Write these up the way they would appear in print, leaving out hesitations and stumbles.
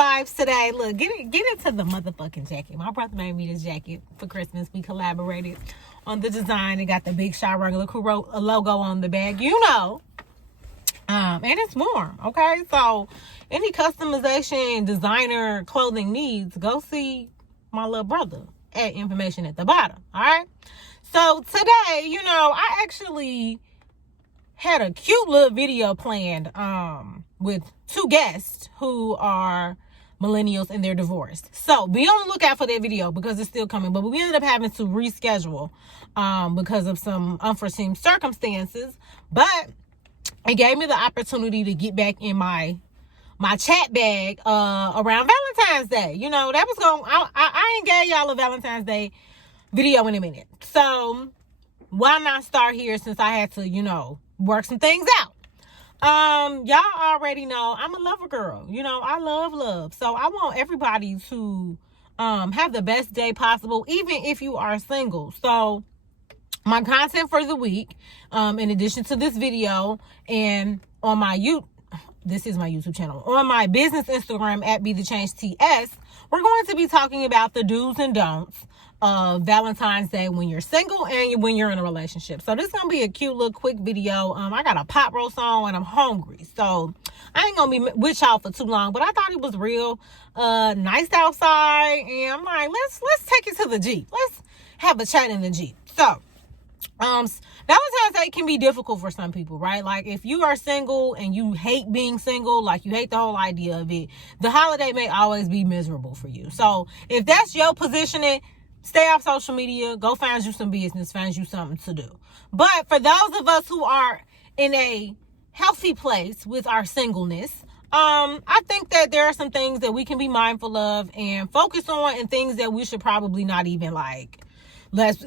vibes today. Look, get into the motherfucking jacket. My brother made me this jacket for Christmas. We collaborated on the design. It got the Big Shot Regular Crew logo on the bag, and it's warm. Okay, so any customization, designer clothing needs, go see my little brother. Add information at the bottom. All right. So today, I actually had a cute little video planned with two guests who are millennials and they're divorced. So be on the lookout for that video because it's still coming. But we ended up having to reschedule because of some unforeseen circumstances. But it gave me the opportunity to get back in my chat bag around Valentine's Day. That was going. I ain't gave y'all a Valentine's Day video in a minute. So why not start here since I had to, work some things out. Y'all already know I'm a lover girl. I love love. So I want everybody to have the best day possible, even if you are single. So my content for the week, in addition to this video and on my this is my YouTube channel, on my business Instagram at BeTheChangeTS, we're going to be talking about the do's and don'ts of Valentine's Day when you're single and when you're in a relationship. So this is gonna be a cute little quick video. I got a pot roast on and I'm hungry, so I ain't gonna be with y'all for too long, but I thought it was real nice outside, and I'm like, let's take it to the Jeep. Let's have a chat in the Jeep. So Valentine's Day can be difficult for some people, right? Like if you are single and you hate being single, like you hate the whole idea of it, the holiday may always be miserable for you. So if that's your positioning, stay off social media, go find you some business, find you something to do. But for those of us who are in a healthy place with our singleness, I think that there are some things that we can be mindful of and focus on, and things that we should probably not even let's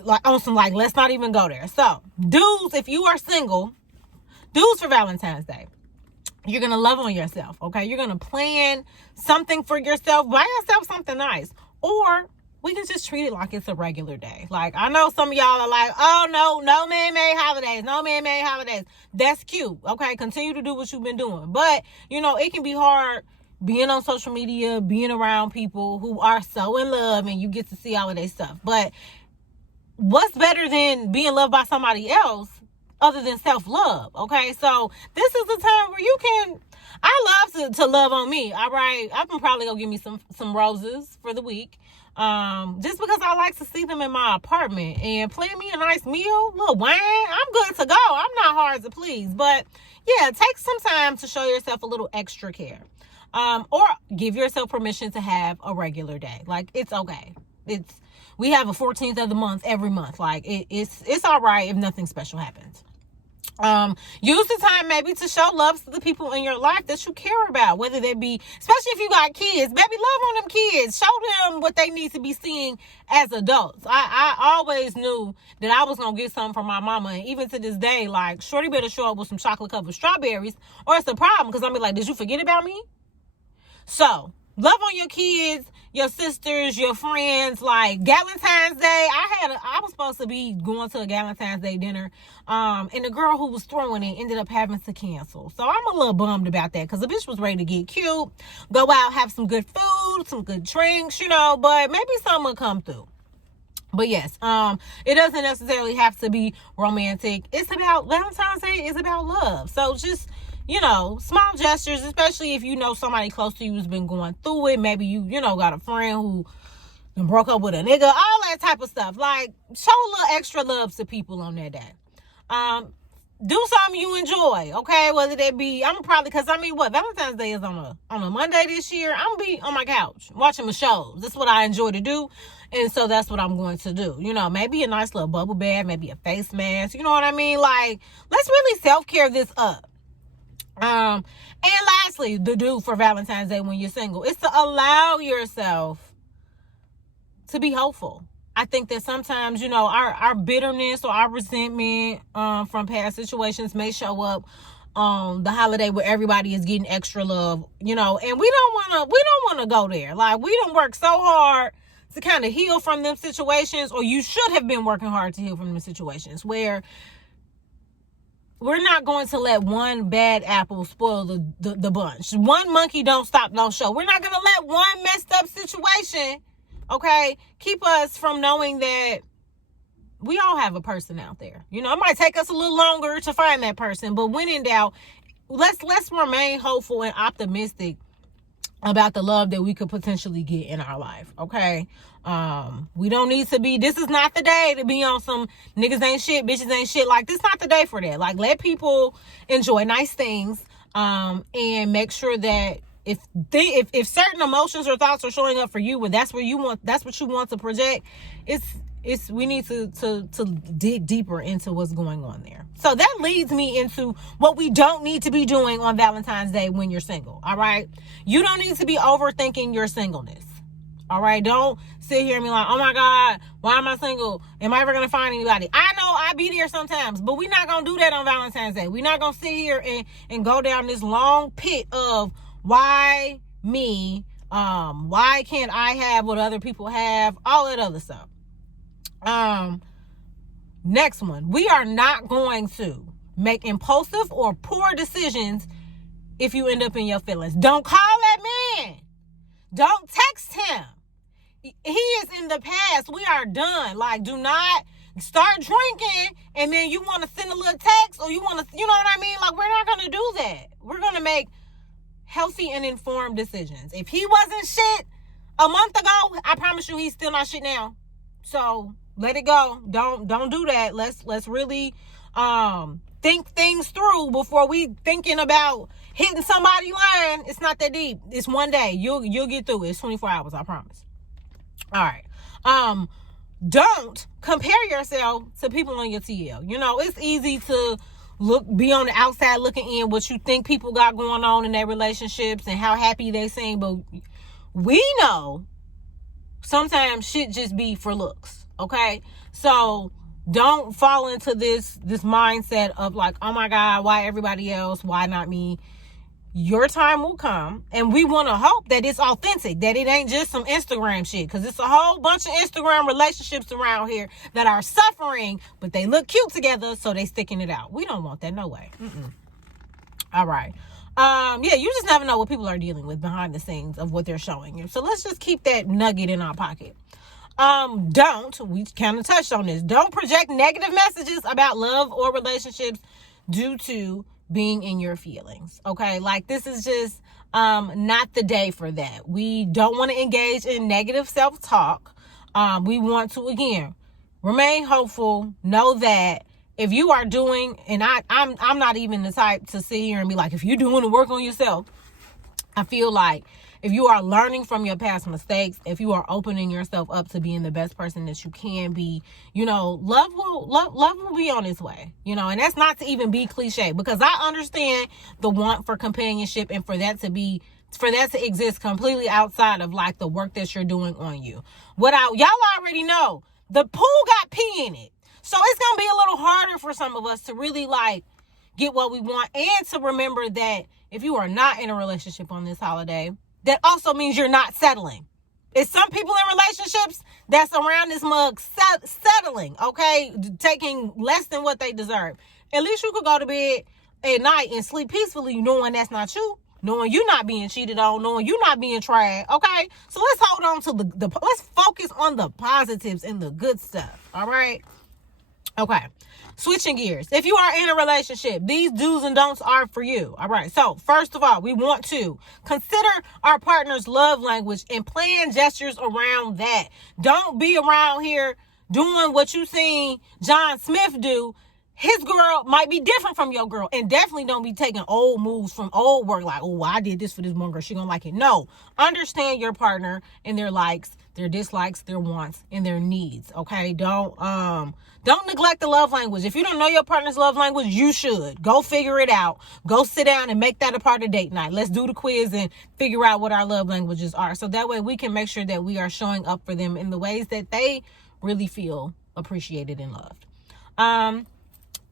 not even go there. So dudes, if you are single, dudes for Valentine's Day, you're going to love on yourself. Okay. You're going to plan something for yourself, buy yourself something nice, or we can just treat it like it's a regular day. Like, I know some of y'all are like, oh, no man-made holidays. No man-made holidays. That's cute. Okay, continue to do what you've been doing. But, it can be hard being on social media, being around people who are so in love, and you get to see all of their stuff. But what's better than being loved by somebody else other than self-love? Okay, so this is the time where you can... I love to love on me, all right? I'm probably going to give me some roses for the week. Just because I like to see them in my apartment, and plan me a nice meal, little wine, I'm good to go. I'm not hard to please, but yeah, take some time to show yourself a little extra care, or give yourself permission to have a regular day. Like, it's okay. We have a 14th of the month every month. Like, it's all right if nothing special happens. Use the time maybe to show love to the people in your life that you care about, whether they be, especially if you got kids, baby, love on them kids, show them what they need to be seeing as adults. I always knew that I was going to get something from my mama. And even to this day, like, shorty better show up with some chocolate covered strawberries or it's a problem. Cause I'm like, did you forget about me? So love on your kids, your sisters, your friends. Like Valentine's Day, I was supposed to be going to a Valentine's Day dinner, and the girl who was throwing it ended up having to cancel. So I'm a little bummed about that, because the bitch was ready to get cute, go out, have some good food, some good drinks, but maybe something will come through. But yes, it doesn't necessarily have to be romantic. It's about Valentine's Day is about love. So just, small gestures, especially if somebody close to you has been going through it. Maybe you got a friend who broke up with a nigga, all that type of stuff. Like, show a little extra love to people on that day. Do something you enjoy, okay? Whether that be, Valentine's Day is on a Monday this year. I'm gonna be on my couch watching my shows. That's what I enjoy to do. And so that's what I'm going to do. Maybe a nice little bubble bath, maybe a face mask. You know what I mean? Like, let's really self-care this up. And lastly, the do for Valentine's Day when you're single is to allow yourself to be hopeful. I think that sometimes, our bitterness or our resentment from past situations may show up on the holiday where everybody is getting extra love, and we don't want to go there. Like, we don't work so hard to kind of heal from them situations, or you should have been working hard to heal from them situations where we're not going to let one bad apple spoil the bunch. One monkey don't stop no show. We're not going to let one messed up situation, okay, keep us from knowing that we all have a person out there. You know, it might take us a little longer to find that person, but when in doubt, let's remain hopeful and optimistic about the love that we could potentially get in our life, okay? We don't need to be, this is not the day to be on some niggas ain't shit, bitches ain't shit. Like, this is not the day for that. Like, let people enjoy nice things, and make sure that if certain emotions or thoughts are showing up for you, when that's what you want to project, we need to dig deeper into what's going on there. So that leads me into what we don't need to be doing on Valentine's Day when you're single. All right. You don't need to be overthinking your singleness. All right. Don't sit here and be like, oh my God, why am I single? Am I ever going to find anybody? I know I be there sometimes, but we're not going to do that on Valentine's Day. We're not going to sit here and go down this long pit of why me? Why can't I have what other people have? All that other stuff. Next one. We are not going to make impulsive or poor decisions if you end up in your feelings. Don't call that man. Don't text him. He is in the past. We are done. Like, do not start drinking and then you want to send a little text, or you want to, you know what I mean? Like, we're not going to do that. We're going to make healthy and informed decisions. If he wasn't shit a month ago, I promise you he's still not shit now. So let it go. Don't do that. Let's really think things through before we thinking about hitting somebody line. It's not that deep. It's one day. You'll get through it. It's 24 hours, I promise. All right. Don't compare yourself to people on your TL. You know, it's easy to be on the outside looking in what you think people got going on in their relationships and how happy they seem, but we know sometimes shit just be for looks. Okay, so don't fall into this mindset of like, oh my God, why everybody else, why not me? Your time will come, and we want to hope that it's authentic, that it ain't just some Instagram shit, because it's a whole bunch of Instagram relationships around here that are suffering, but they look cute together, so they sticking it out. We don't want that, no way. All right. Yeah, you just never know what people are dealing with behind the scenes of what they're showing you. So let's just keep that nugget in our pocket. We kind of touched on this. Don't project negative messages about love or relationships due to being in your feelings. Okay. Like, this is just, not the day for that. We don't want to engage in negative self-talk. We want to, again, remain hopeful. Know that if you are doing, and I'm not even the type to sit here and be like, if you're doing the work on yourself, I feel like if you are learning from your past mistakes, if you are opening yourself up to being the best person that you can be, you know, love will be on its way, you know, and that's not to even be cliche, because I understand the want for companionship and for that to exist completely outside of like the work that you're doing on you. Y'all already know the pool got pee in it. So it's going to be a little harder for some of us to really like get what we want, and to remember that if you are not in a relationship on this holiday, that also means you're not settling. It's some people in relationships that's around this mug settling, okay? Taking less than what they deserve. At least you could go to bed at night and sleep peacefully knowing that's not you. Knowing you're not being cheated on. Knowing you're not being tried, okay? So let's hold on to let's focus on the positives and the good stuff, all right? Okay. Switching gears. If you are in a relationship, these do's and don'ts are for you. All right. So first of all, we want to consider our partner's love language and plan gestures around that. Don't be around here doing what you seen John Smith do. His girl might be different from your girl, and definitely don't be taking old moves from old work. Like, oh, I did this for this one girl, she gonna like it. No, understand your partner and their likes, their dislikes, their wants, and their needs. Okay. Don't neglect the love language. If you don't know your partner's love language, you should. Go figure it out. Go sit down and make that a part of date night. Let's do the quiz and figure out what our love languages are. So that way we can make sure that we are showing up for them in the ways that they really feel appreciated and loved.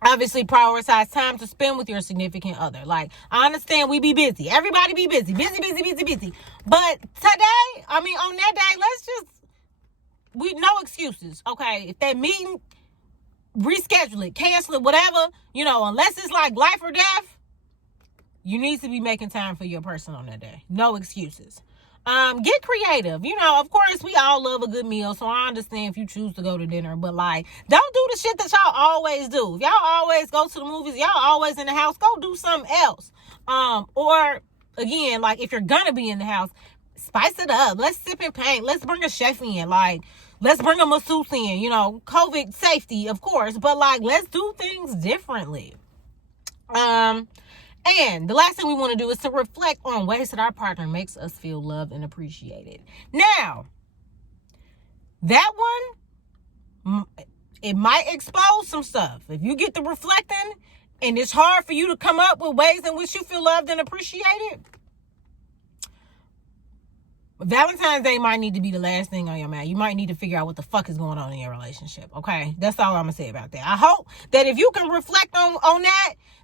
Obviously prioritize time to spend with your significant other. Like, I understand we be busy. Everybody be busy. Busy. But today, on that day, no excuses. Okay. If that meeting reschedule it, cancel it, whatever, unless it's like life or death, you need to be making time for your person on that day. No excuses. Get creative. Of course, we all love a good meal, so I understand if you choose to go to dinner, but don't do the shit that y'all always do. If y'all always go to the movies, y'all always in the house, go do something else. Or again, if you're gonna be in the house, spice it up. Let's sip and paint. Let's bring a chef in. Let's bring a masseuse in. COVID safety, of course, but let's do things differently. And the last thing we want to do is to reflect on ways that our partner makes us feel loved and appreciated. Now, that one, it might expose some stuff. If you get to reflecting and it's hard for you to come up with ways in which you feel loved and appreciated, Valentine's Day might need to be the last thing on your mind. You might need to figure out what the fuck is going on in your relationship, okay? That's all I'm going to say about that. I hope that if you can reflect on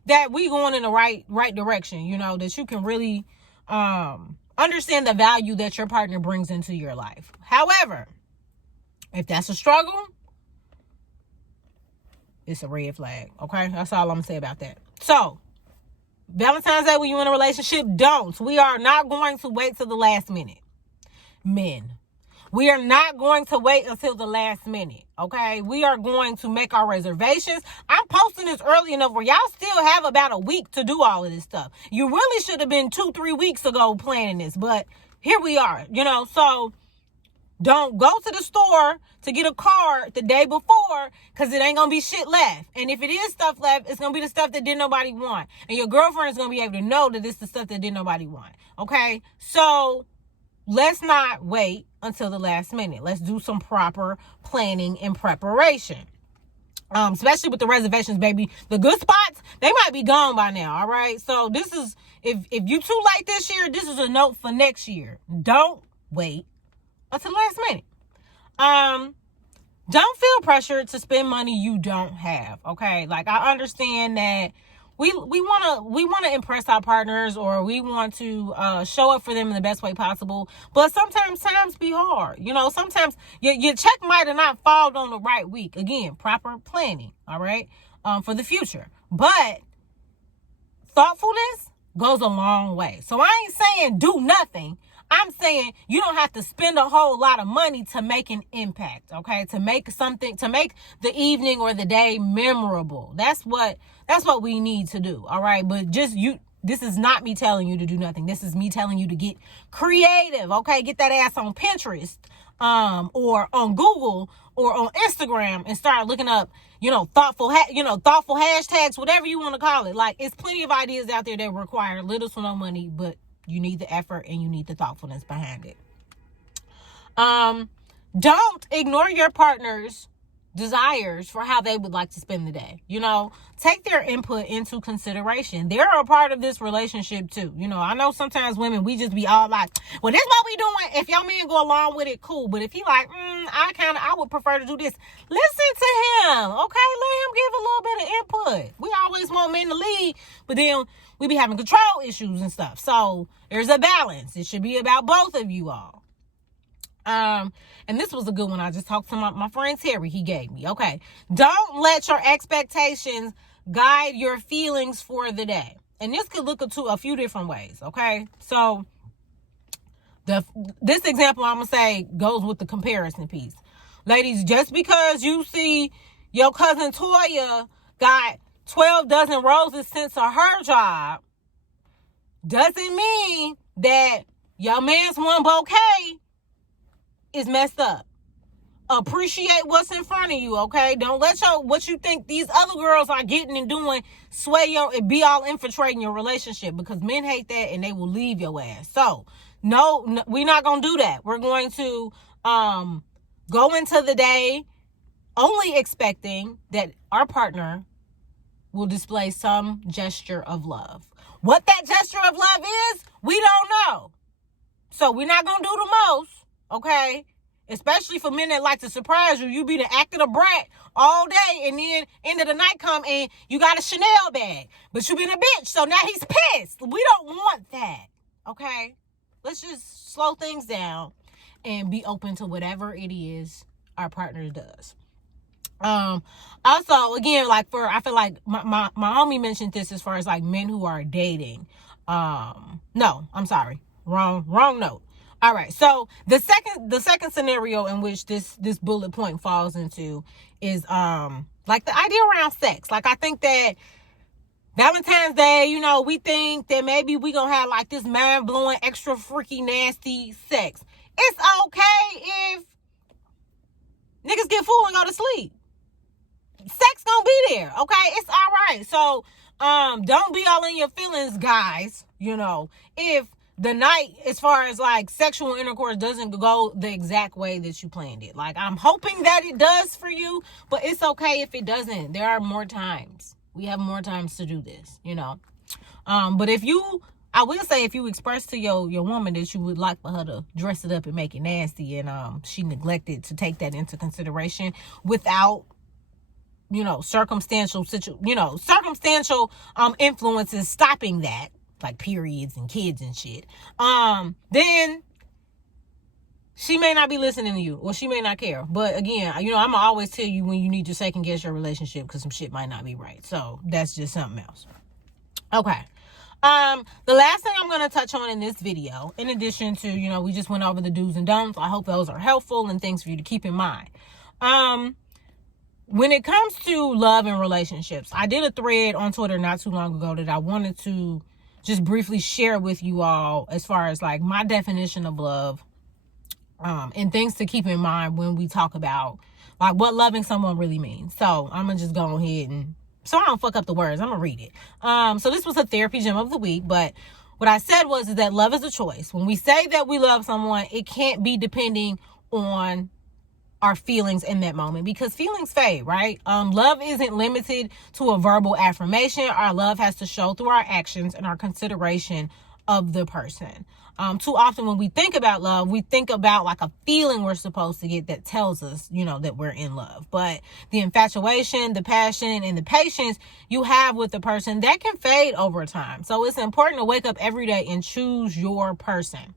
that we going in the right direction, that you can really understand the value that your partner brings into your life. However, if that's a struggle, it's a red flag, okay? That's all I'm going to say about that. So, Valentine's Day when you're in a relationship, don't. We are not going to wait till the last minute. Men, we are not going to wait until the last minute, okay? We are going to make our reservations. I'm posting this early enough where y'all still have about a week to do all of this stuff. You really should have been 2-3 weeks ago planning this, but here we are, so don't go to the store to get a card the day before because it ain't going to be shit left. And if it is stuff left, it's going to be the stuff that didn't nobody want. And your girlfriend is going to be able to know that it's the stuff that didn't nobody want, okay? So let's not wait until the last minute. Let's do some proper planning and preparation. Especially with the reservations, baby. The good spots, they might be gone by now, all right? So this is, if you too late this year, this is a note for next year. Don't wait until the last minute. Don't feel pressured to spend money you don't have, okay? I understand that we want to impress our partners, or we want to show up for them in the best way possible. But sometimes times be hard. Sometimes your check might have not fallen on the right week. Again, proper planning, all right, for the future. But thoughtfulness goes a long way. So I ain't saying do nothing. I'm saying you don't have to spend a whole lot of money to make an impact, okay? To make the evening or the day memorable. That's what we need to do, all right? But this is not me telling you to do nothing. This is me telling you to get creative, okay? Get that ass on Pinterest, or on Google, or on Instagram, and start looking up, thoughtful hashtags, whatever you want to call it. It's plenty of ideas out there that require little to no money, but you need the effort and you need the thoughtfulness behind it. Don't ignore your partner's desires for how they would like to spend the day. Take their input into consideration. They're a part of this relationship too. I know sometimes women, we just be all like, well, this is what we doing. If your man go along with it, cool. But if he I would prefer to do this. Listen to him, okay? Let him give a little bit of input. We always want men to lead, but then we be having control issues and stuff. So there's a balance. It should be about both of you all. And this was a good one. I just talked to my friend Terry. He gave me. Okay. Don't let your expectations guide your feelings for the day. And this could look into a few different ways. Okay. So this example I'm going to say goes with the comparison piece. Ladies, just because you see your cousin Toya got 12 dozen roses sent to her job doesn't mean that your man's one bouquet is messed up. Appreciate what's in front of you, okay? Don't let what you think these other girls are getting and doing sway and be all infiltrating your relationship, because men hate that and they will leave your ass. So, no, we're not going to do that. We're going to go into the day only expecting that our partner will display some gesture of love. What that gesture of love is, we don't know. So we're not going to do the most, okay? Especially for men that like to surprise you. You be the acting a brat all day, and then end of the night come and you got a Chanel bag. But you been a bitch, so now he's pissed. We don't want that, okay? Let's just slow things down and be open to whatever it is our partner does. Also, again, like I feel like my homie mentioned this as far as like men who are dating. No, I'm sorry. Wrong note. All right. So the second scenario in which this bullet point falls into is like the idea around sex. Like I think that Valentine's Day, you know, we think that maybe we gonna have like this mind-blowing, extra freaky, nasty sex. It's okay if niggas get full and go to sleep. Sex gonna be there, okay? It's all right. So, don't be all in your feelings, guys. You know, if the night, as far as like sexual intercourse, doesn't go the exact way that you planned it. Like, I'm hoping that it does for you, but it's okay if it doesn't. There are more times. We have more times to do this, you know. But I will say, if you express to your woman that you would like for her to dress it up and make it nasty, and she neglected to take that into consideration without, you know, circumstantial influences stopping that, like periods and kids and shit, then she may not be listening to you, or she may not care. But again, you know, I'm gonna always tell you when you need to second guess your relationship, because some shit might not be right. So that's just something else. Okay. The last thing I'm going to touch on in this video, in addition to, you know, we just went over the do's and don'ts. I hope those are helpful and things for you to keep in mind. When it comes to love and relationships, I did a thread on Twitter not too long ago that I wanted to just briefly share with you all, as far as like my definition of love, and things to keep in mind when we talk about like what loving someone really means. So I'm gonna just go ahead and, so I don't fuck up the words, I'm gonna read it. So this was a therapy gem of the week, but what I said is that love is a choice. When we say that we love someone, it can't be depending on our feelings in that moment, because feelings fade, right? Love isn't limited to a verbal affirmation. Our love has to show through our actions and our consideration of the person. Too often when we think about love, we think about like a feeling we're supposed to get that tells us, you know, that we're in love. But the infatuation, the passion, and the patience you have with the person, that can fade over time. So it's important to wake up every day and choose your person.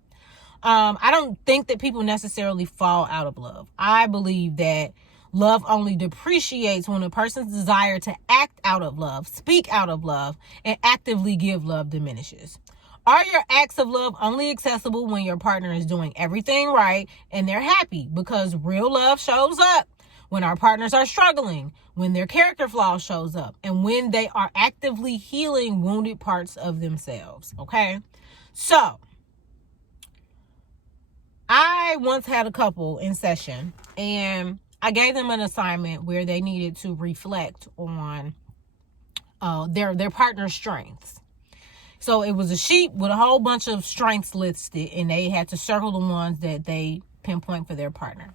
I don't think that people necessarily fall out of love. I believe that love only depreciates when a person's desire to act out of love, speak out of love, and actively give love diminishes. Are your acts of love only accessible when your partner is doing everything right and they're happy? Because real love shows up when our partners are struggling, when their character flaws shows up, and when they are actively healing wounded parts of themselves. Okay? So, I once had a couple in session, and I gave them an assignment where they needed to reflect on their partner's strengths. So it was a sheet with a whole bunch of strengths listed, and they had to circle the ones that they pinpoint for their partner.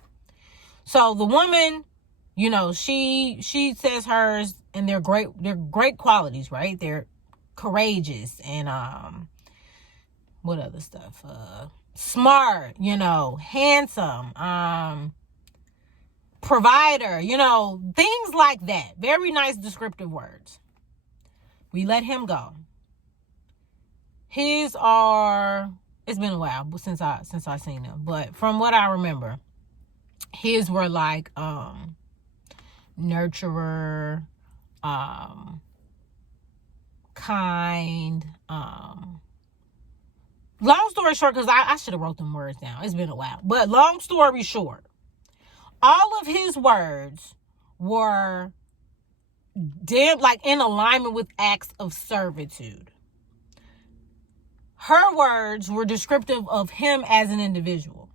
So the woman, you know, she says hers, and they're great qualities, right? They're courageous and what other stuff? Smart, you know, handsome, provider, you know, things like that. Very nice descriptive words. We let him go. His are, it's been a while since I seen them, but from what I remember, his were like nurturer, kind, long story short, because I should have wrote them words down. It's been a while. But long story short, all of his words were like in alignment with acts of servitude. Her words were descriptive of him as an individual.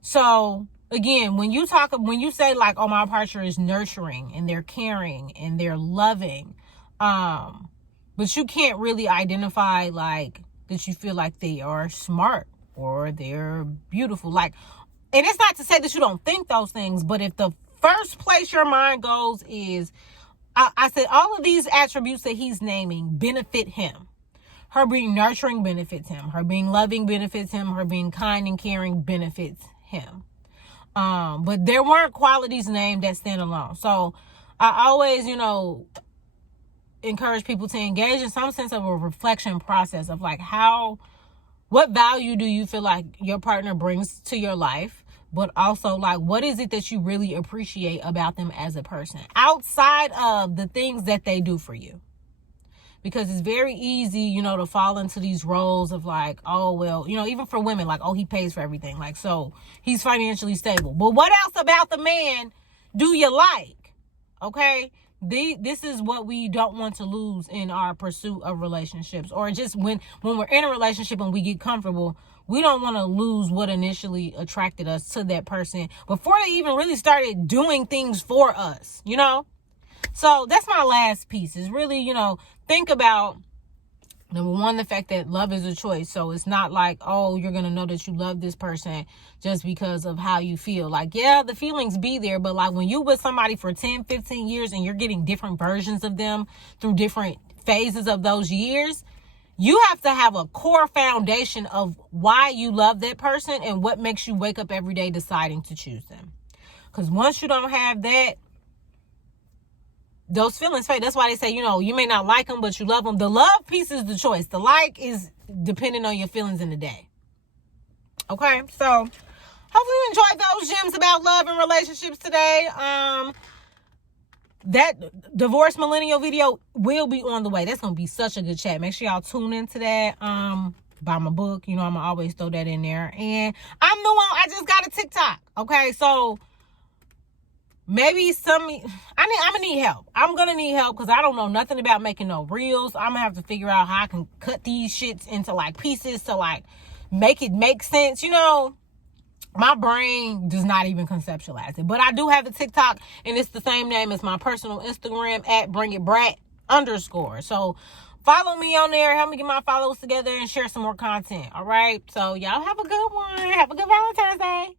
So again, when you say like, oh, my partner is nurturing and they're caring and they're loving, but you can't really identify like that you feel like they are smart or they're beautiful. Like, and it's not to say that you don't think those things, but if the first place your mind goes is, I said all of these attributes that he's naming benefit him. Her being nurturing benefits him. Her being loving benefits him. Her being kind and caring benefits him. But there weren't qualities named that stand alone. So I always, you know, encourage people to engage in some sense of a reflection process of like what value do you feel like your partner brings to your life but also like, what is it that you really appreciate about them as a person outside of the things that they do for you? Because it's very easy, you know, to fall into these roles of like, oh, well, you know, even for women, like, oh, he pays for everything. Like, so he's financially stable. But what else about the man do you like? Okay? This is what we don't want to lose in our pursuit of relationships, or just when we're in a relationship and we get comfortable, we don't want to lose what initially attracted us to that person before they even really started doing things for us, you know? So that's my last piece, is really, you know, think about, number one, the fact that love is a choice. So it's not like, oh, you're going to know that you love this person just because of how you feel. Like, yeah, the feelings be there, but like when you with somebody for 10, 15 years and you're getting different versions of them through different phases of those years, you have to have a core foundation of why you love that person and what makes you wake up every day deciding to choose them. Because once you don't have that, those feelings fade. That's why they say, you know, you may not like them, but you love them. The love piece is the choice. The like is depending on your feelings in the day. Okay, so hopefully you enjoyed those gems about love and relationships today. That divorce millennial video will be on the way. That's gonna be such a good chat. Make sure y'all tune into that. Buy my book. You know, I'm gonna always throw that in there. And I'm the one. I just got a TikTok. Okay, so maybe I'm gonna need help. I'm gonna need help because I don't know nothing about making no reels. I'm gonna have to figure out how I can cut these shits into like pieces to like make it make sense. You know, my brain does not even conceptualize it. But I do have a TikTok, and it's the same name as my personal Instagram at @bringitbrat_. So follow me on there. Help me get my followers together and share some more content. All right. So y'all have a good one. Have a good Valentine's Day.